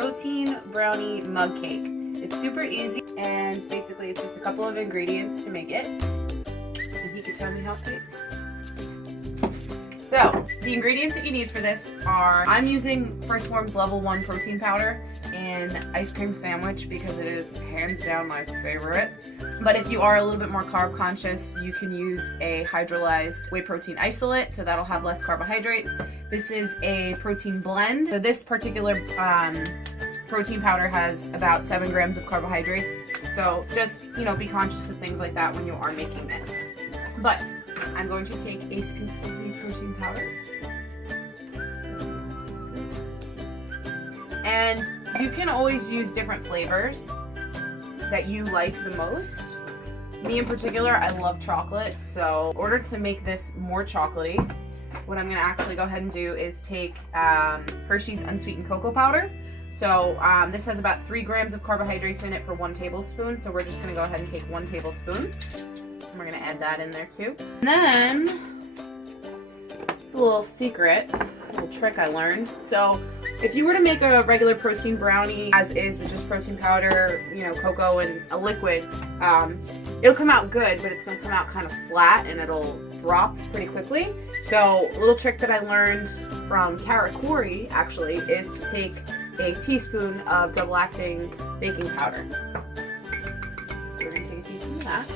protein brownie mug cake. It's super easy, and basically it's just a couple of ingredients to make it. And you can tell me how it tastes. So, the ingredients that you need for this are, I'm using Phorm's Level-1 protein powder and ice cream sandwich because it is hands down my favorite. But if you are a little bit more carb conscious, you can use a hydrolyzed whey protein isolate, so that'll have less carbohydrates. This is a protein blend. So this particular protein powder has about 7 grams of carbohydrates. So just, be conscious of things like that when you are making it. But I'm going to take a scoop of the protein powder. And you can always use different flavors that you like the most. Me in particular, I love chocolate, so in order to make this more chocolatey, what I'm gonna actually go ahead and do is take Hershey's unsweetened cocoa powder. So this has about 3 grams of carbohydrates in it for 1 tablespoon, so we're just gonna go ahead and take 1 tablespoon. And we're gonna add that in there too. And then, it's a little secret, a little trick I learned. So if you were to make a regular protein brownie as is with just protein powder, cocoa and a liquid, it'll come out good, but it's gonna come out kind of flat and it'll drop pretty quickly. So a little trick that I learned from Carrot Corey actually is to take a teaspoon of double acting baking powder. So we're gonna take a teaspoon of that.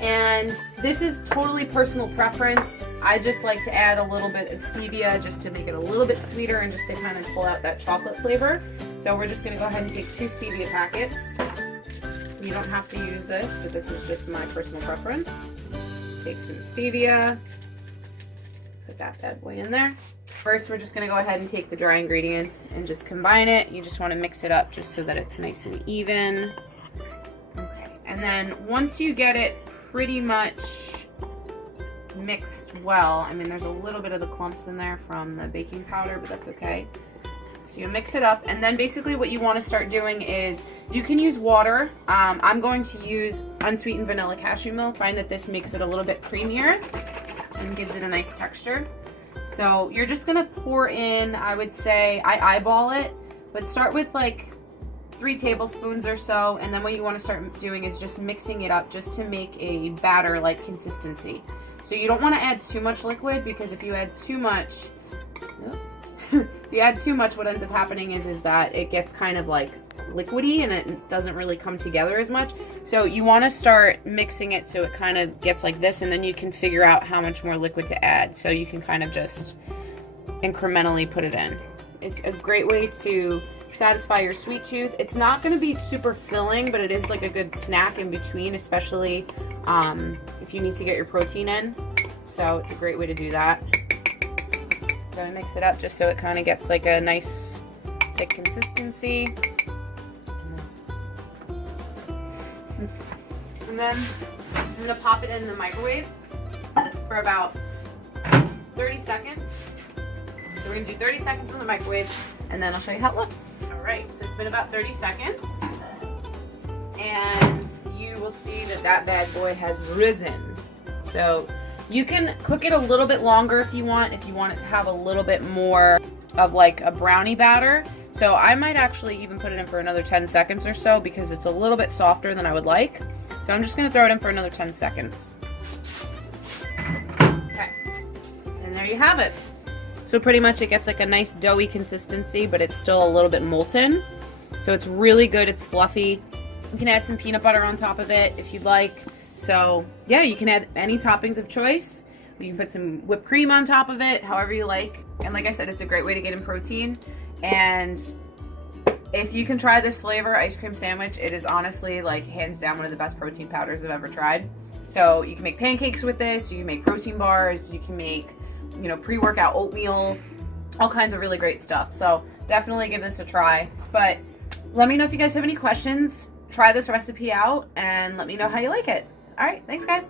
And this is totally personal preference. I just like to add a little bit of stevia just to make it a little bit sweeter and just to kind of pull out that chocolate flavor. So we're just gonna go ahead and take 2 stevia packets. You don't have to use this, but this is just my personal preference. Take some stevia, put that bad boy in there. First, we're just gonna go ahead and take the dry ingredients and just combine it. You just wanna mix it up just so that it's nice and even. Okay, and then once you get it pretty much mixed well, there's a little bit of the clumps in there from the baking powder, but that's okay. So you mix it up, and then basically what you want to start doing is, you can use water. I'm going to use unsweetened vanilla cashew milk. I find that this makes it a little bit creamier and gives it a nice texture. So you're just gonna pour in, I would say, I eyeball it, but start with like 3 tablespoons or so, and then what you want to start doing is just mixing it up just to make a batter-like consistency. So you don't want to add too much liquid, because if you add too much, what ends up happening is that it gets kind of like liquidy and it doesn't really come together as much. So you want to start mixing it so it kind of gets like this, and then you can figure out how much more liquid to add. So you can kind of just incrementally put it in. It's a great way to satisfy your sweet tooth. It's not going to be super filling, but it is like a good snack in between, especially if you need to get your protein in. So it's a great way to do that. So I mix it up just so it kind of gets like a nice thick consistency. And then I'm going to pop it in the microwave for about 30 seconds. So we're going to do 30 seconds in the microwave, and then I'll show you how it looks. Alright, so it's been about 30 seconds, and you will see that that bad boy has risen. So you can cook it a little bit longer if you want it to have a little bit more of like a brownie batter. So I might actually even put it in for another 10 seconds or so, because it's a little bit softer than I would like. So I'm just going to throw it in for another 10 seconds. Okay, and there you have it. So pretty much it gets like a nice doughy consistency, but it's still a little bit molten. So it's really good, it's fluffy. You can add some peanut butter on top of it if you'd like. So yeah, you can add any toppings of choice. You can put some whipped cream on top of it, however you like. And like I said, it's a great way to get in protein. And if you can try this flavor ice cream sandwich, it is honestly like hands down one of the best protein powders I've ever tried. So you can make pancakes with this, you can make protein bars, you can make pre-workout oatmeal, all kinds of really great stuff. So definitely give this a try. But let me know if you guys have any questions. Try this recipe out and let me know how you like it. All right, thanks guys.